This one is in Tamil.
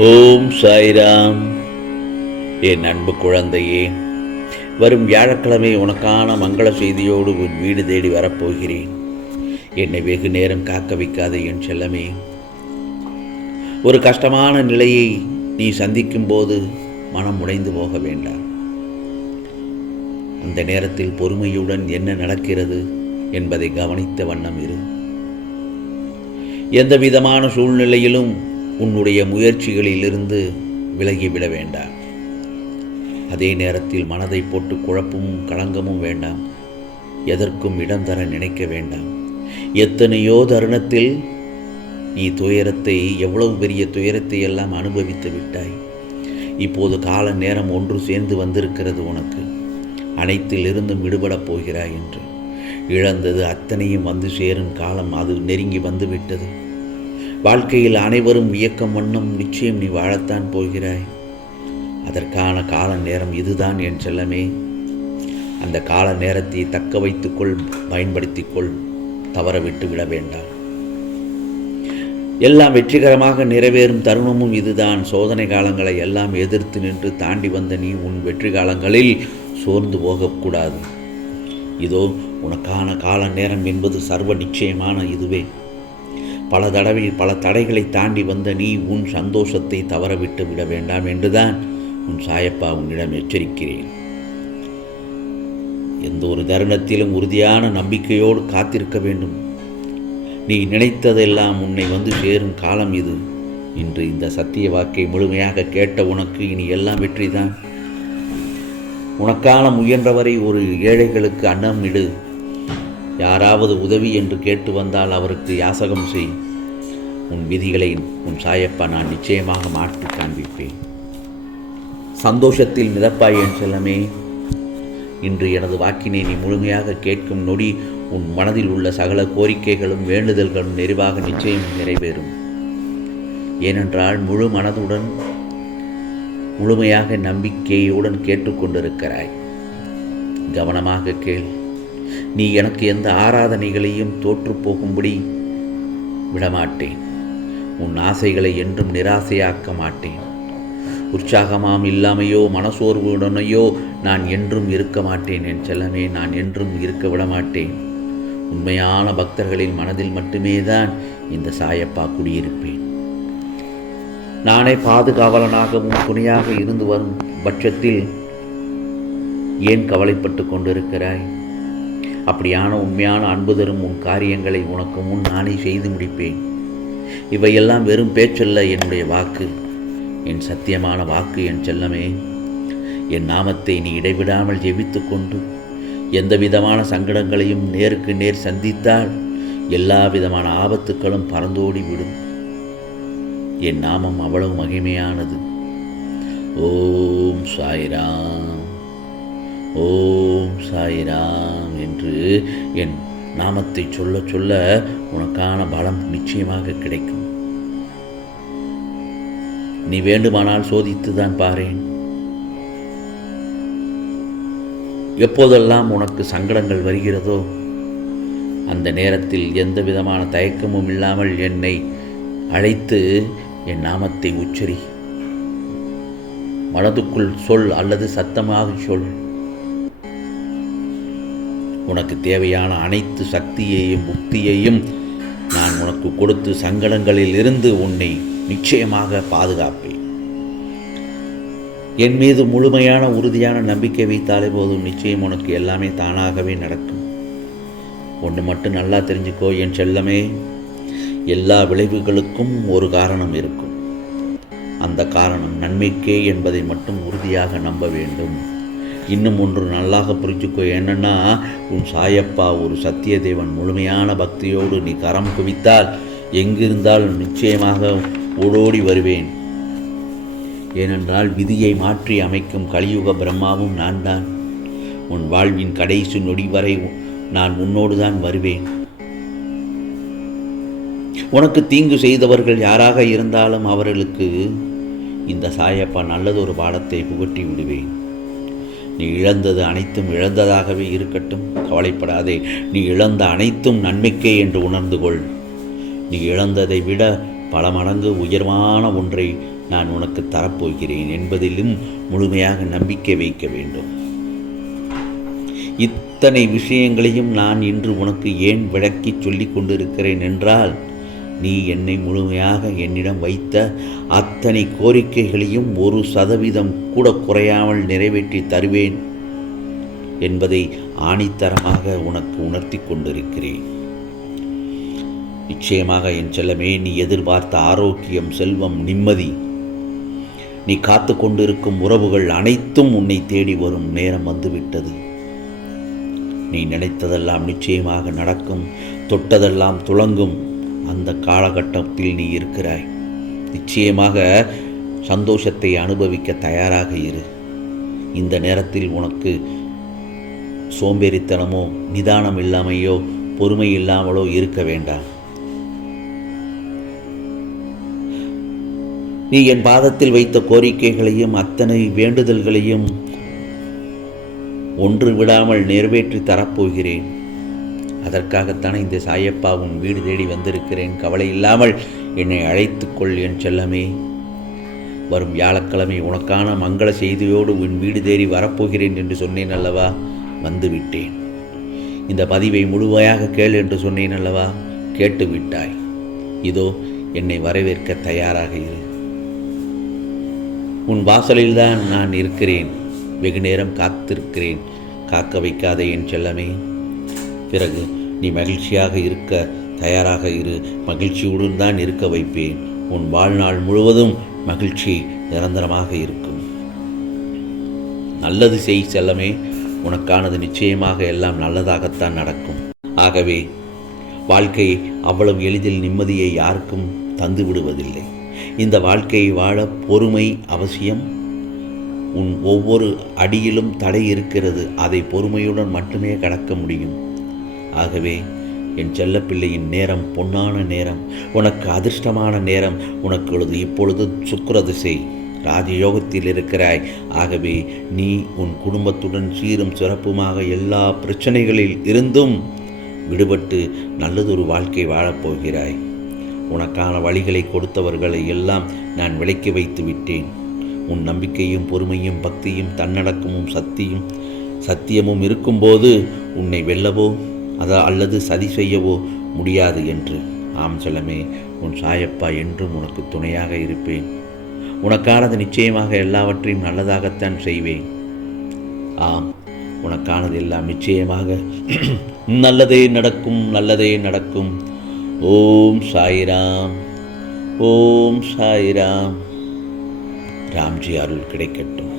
ஓம் சாய்ராம். என் அன்பு குழந்தையே வரும் வியாழக்கிழமை உனக்கான மங்கள செய்தியோடு உன் வீடு தேடி வரப்போகிறேன். என்னை வெகு நேரம் காக்க வைக்காத என் செல்லமே. ஒரு கஷ்டமான நிலையை நீ சந்திக்கும் போது மனம் உடைந்து போக வேண்டாம். அந்த நேரத்தில் பொறுமையுடன் என்ன நடக்கிறது என்பதை கவனித்த வண்ணம் இரு. எந்த விதமான சூழ்நிலையிலும் உன்னுடைய முயற்சிகளிலிருந்து விலகிவிட வேண்டாம். அதே நேரத்தில் மனதை போட்டு குழப்பமும் களங்கமும் வேண்டாம். எதற்கும் இடம் தர நினைக்க வேண்டாம். எத்தனையோ தருணத்தில் நீ துயரத்தை எவ்வளவு பெரிய துயரத்தை எல்லாம் அனுபவித்து விட்டாய். இப்போது கால நேரம் ஒன்று சேர்ந்து வந்திருக்கிறது உனக்கு. அனைத்திலிருந்தும் விடுபடப் போகிறாய் என்று. இழந்தது அத்தனையும் வந்து சேரும் காலம் அது நெருங்கி வந்துவிட்டது. வாழ்க்கையில் அனைவரும் இயக்கம் வண்ணம் நிச்சயம் நீ வாழத்தான் போகிறாய். அதற்கான கால நேரம் இதுதான் என் செல்லமே. அந்த கால நேரத்தை தக்க வைத்துக்கொள் பயன்படுத்திக்கொள் தவற விட்டு விட வேண்டாம். எல்லாம் வெற்றிகரமாக நிறைவேறும் தருணமும் இதுதான். சோதனை காலங்களை எல்லாம் எதிர்த்து நின்று தாண்டி வந்த நீ உன் வெற்றி காலங்களில் சோர்ந்து போகக்கூடாது. இதோ உனக்கான கால நேரம் என்பது சர்வ நிச்சயமான இதுவே. பல தடவை பல தடைகளை தாண்டி வந்த நீ உன் சந்தோஷத்தை தவறவிட்டு விட வேண்டாம் என்றுதான் உன் சாயப்பா உன்னிடம் எச்சரிக்கிறேன். எந்த ஒரு தருணத்திலும் உறுதியான நம்பிக்கையோடு காத்திருக்க வேண்டும். நீ நினைத்ததெல்லாம் உன்னை வந்து சேரும் காலம் இது. இன்று இந்த சத்திய வாக்கை முழுமையாக கேட்ட உனக்கு இனி எல்லாம் வெற்றிதான். உனக்கான முயன்றவரை ஒரு ஏழைகளுக்கு அன்னம் இடு. யாராவது உதவி என்று கேட்டு வந்தால் அவருக்கு யாசகம் செய். உன் விதிகளை உன் சாயப்பா நான் நிச்சயமாக மாற்றி காண்பிப்பேன். சந்தோஷத்தில் மிதப்பாய் என் செல்லமே. இன்று எனது வாக்கினை நீ முழுமையாக கேட்கும் நொடி உன் மனதில் உள்ள சகல கோரிக்கைகளும் வேண்டுதல்களும் நிறைவாக நிச்சயம் நிறைவேறும். ஏனென்றால் முழு மனதுடன் முழுமையாக நம்பிக்கையுடன் கேட்டுக்கொண்டிருக்கிறாய் கவனமாக கேள். நீ எனக்கு எந்த ஆராதனைகளையும் தோற்று போகும்படி விடமாட்டேன். உன் ஆசைகளை என்றும் நிராசையாக்க மாட்டேன். உற்சாகமாம் இல்லாமையோ மனசோர்வுடனையோ நான் என்றும் இருக்க மாட்டேன். என் செல்லமே நான் என்றும் இருக்க விடமாட்டேன். உண்மையான பக்தர்களின் மனதில் மட்டுமே தான் இந்த சாயப்பா குடியிருப்பேன். நானே பாதுகாவலனாகவும் துணையாக இருந்து வரும் பட்சத்தில் ஏன் கவலைப்பட்டு கொண்டிருக்கிறாய்? அப்படியான உண்மையான அன்பு தரும் உன் காரியங்களை உனக்கு முன் நானே செய்து முடிப்பேன். இவையெல்லாம் வெறும் பேச்சல்ல என்னுடைய வாக்கு. என் சத்தியமான வாக்கு என் செல்லமே. என் நாமத்தை நீ இடைவிடாமல் ஜெபித்து கொண்டு எந்த விதமான சங்கடங்களையும் நேருக்கு நேர் சந்தித்தால் எல்லா விதமான ஆபத்துக்களும் பறந்தோடி விடும். என் நாமம் அவ்வளவு மகிமையானது. ஓம் சாய்ராம். ஓம் சாய்ராம். என்று என் நாமத்தை சொல்ல சொல்ல உனக்கான பலம் நிச்சயமாக கிடைக்கும். நீ வேண்டுமானால் சோதித்து தான் பாரேன். எப்போதெல்லாம் உனக்கு சங்கடங்கள் வருகிறதோ அந்த நேரத்தில் எந்த விதமான தயக்கமும் இல்லாமல் என்னை அழைத்து என் நாமத்தை உச்சரி. மனதுக்குள் சொல் அல்லது சத்தமாக சொல். உனக்கு தேவையான அனைத்து சக்தியையும் புக்தியையும் நான் உனக்கு கொடுத்து சங்கடங்களில் இருந்து உன்னை நிச்சயமாக பாதுகாப்பேன். என் மீது முழுமையான உறுதியான நம்பிக்கை வைத்தாலே போதும். நிச்சயம் உனக்கு எல்லாமே தானாகவே நடக்கும். ஒன்று மட்டும் நல்லா தெரிஞ்சுக்கோ என் செல்லமே. எல்லா விளைவுகளுக்கும் ஒரு காரணம் இருக்கும். அந்த காரணம் நன்மைக்கே என்பதை மட்டும் உறுதியாக நம்ப வேண்டும். இன்னும் ஒன்று நல்லாக புரிஞ்சுக்கோ என்னன்னா உன் சாயப்பா ஒரு சத்தியதேவன் முழுமையான பக்தியோடு நீ கரம் குவித்தால் எங்கிருந்தாலும் நிச்சயமாக ஓடோடி வருவேன். ஏனென்றால் விதியை மாற்றி அமைக்கும் கலியுக பிரம்மாவும் நான் தான் உன் வாழ்வின் கடைசி நொடி வரை நான் உன்னோடு தான் வருவேன். உனக்கு தீங்கு செய்தவர்கள் யாராக இருந்தாலும் அவர்களுக்கு இந்த சாயப்பா நல்லதொரு பாடத்தை புகட்டி விடுவேன். நீ இழந்தது அனைத்தும் இழந்ததாகவே இருக்கட்டும். கவலைப்படாதே. நீ இழந்த அனைத்தும் நன்மைக்கே என்று உணர்ந்து கொள். நீ இழந்ததை விட பல மடங்கு உயர்வான ஒன்றை நான் உனக்கு தரப்போகிறேன் என்பதிலும் முழுமையாக நம்பிக்கை வைக்க வேண்டும். இத்தனை விஷயங்களையும் நான் இன்று உனக்கு ஏன் விளக்கி சொல்லிக் கொண்டிருக்கிறேன் என்றால் நீ என்னை முழுமையாக என்னிடம் வைத்த அத்தனை கோரிக்கைகளையும் ஒரு சதவீதம் கூட குறையாமல் நிறைவேற்றி தருவேன் என்பதை ஆணித்தரமாக உனக்கு உணர்த்தி கொண்டிருக்கிறேன். நிச்சயமாக என் செல்லமே நீ எதிர்பார்த்த ஆரோக்கியம் செல்வம் நிம்மதி நீ காத்து கொண்டிருக்கும் உறவுகள் அனைத்தும் உன்னை தேடி வரும் நேரம் வந்துவிட்டது. நீ நினைத்ததெல்லாம் நிச்சயமாக நடக்கும் தொட்டதெல்லாம் துளங்கும். அந்த காலகட்டத்தில் நீ இருக்கிறாய். நிச்சயமாக சந்தோஷத்தை அனுபவிக்க தயாராக இரு. இந்த நேரத்தில் உனக்கு சோம்பேறித்தனமோ நிதானம் இல்லாமையோ பொறுமை இல்லாமலோ இருக்க வேண்டாம். நீ என் பாதத்தில் வைத்த கோரிக்கைகளையும் அத்தனை வேண்டுதல்களையும் ஒன்று விடாமல் நிறைவேற்றி தரப்போகிறேன். அதற்காகத்தானே இந்த சாயப்பா உன் வீடு தேடி வந்திருக்கிறேன். கவலை இல்லாமல் என்னை அழைத்துக்கொள் என் செல்லமே. வரும் வியாழக்கிழமை உனக்கான மங்கள செய்தியோடு உன் வீடு தேடி வரப்போகிறேன் என்று சொன்னேன் அல்லவா? வந்துவிட்டேன். இந்த பதிவை முழுமையாக கேள் என்று சொன்னேன் அல்லவா? கேட்டு விட்டாய் இதோ என்னை வரவேற்க தயாராக இரு. உன் வாசலில்தான் நான் இருக்கிறேன். வெகு நேரம் காத்திருக்கிறேன். காக்க வைக்காதே என் செல்லமே. பிறகு நீ மகிழ்ச்சியாக இருக்க தயாராக இரு மகிழ்ச்சியுடன் தான் இருக்க வைப்பேன். உன் வாழ்நாள் முழுவதும் மகிழ்ச்சி நிரந்தரமாக இருக்கும். நல்லது செய் செல்லமே உனக்கானது நிச்சயமாக எல்லாம் நல்லதாகத்தான் நடக்கும். ஆகவே வாழ்க்கை அவ்வளவு எளிதில் நிம்மதியை யாருக்கும் தந்து விடுவதில்லை. இந்த வாழ்க்கையை வாழ பொறுமை அவசியம். உன் ஒவ்வொரு அடியிலும் தடை இருக்கிறது. அதை பொறுமையுடன் மட்டுமே கடக்க முடியும். ஆகவே என் செல்லப்பிள்ளையின் நேரம் பொன்னான நேரம் உனக்கு அதிர்ஷ்டமான நேரம் உனக்கு இப்பொழுது சுக்கரதிசை ராஜயோகத்தில் இருக்கிறாய். ஆகவே நீ உன் குடும்பத்துடன் சீரும் சிறப்புமாக எல்லா பிரச்சனைகளில் இருந்தும் விடுபட்டு நல்லதொரு வாழ்க்கை வாழப்போகிறாய் உனக்கான வழிகளை கொடுத்தவர்களை எல்லாம் நான் விலக்கி வைத்து விட்டேன். உன் நம்பிக்கையும் பொறுமையும் பக்தியும் தன்னடக்கமும் சக்தியும் சத்தியமும் இருக்கும்போது உன்னை வெல்லவோ? அதா அல்லது சதி செய்யவோ முடியாது என்று. ஆம் செல்லமே உன் சாயப்பா என்றும் உனக்கு துணையாக இருப்பேன். உனக்கானது நிச்சயமாக எல்லாவற்றையும் நல்லதாகத்தான் செய்வேன். ஆம் உனக்கானது எல்லாம் நிச்சயமாக நல்லதே நடக்கும் நல்லதே நடக்கும். ஓம் சாய்ராம் ஓம் சாய்ராம். ராம்ஜி அருள் கிடைக்கட்டும்.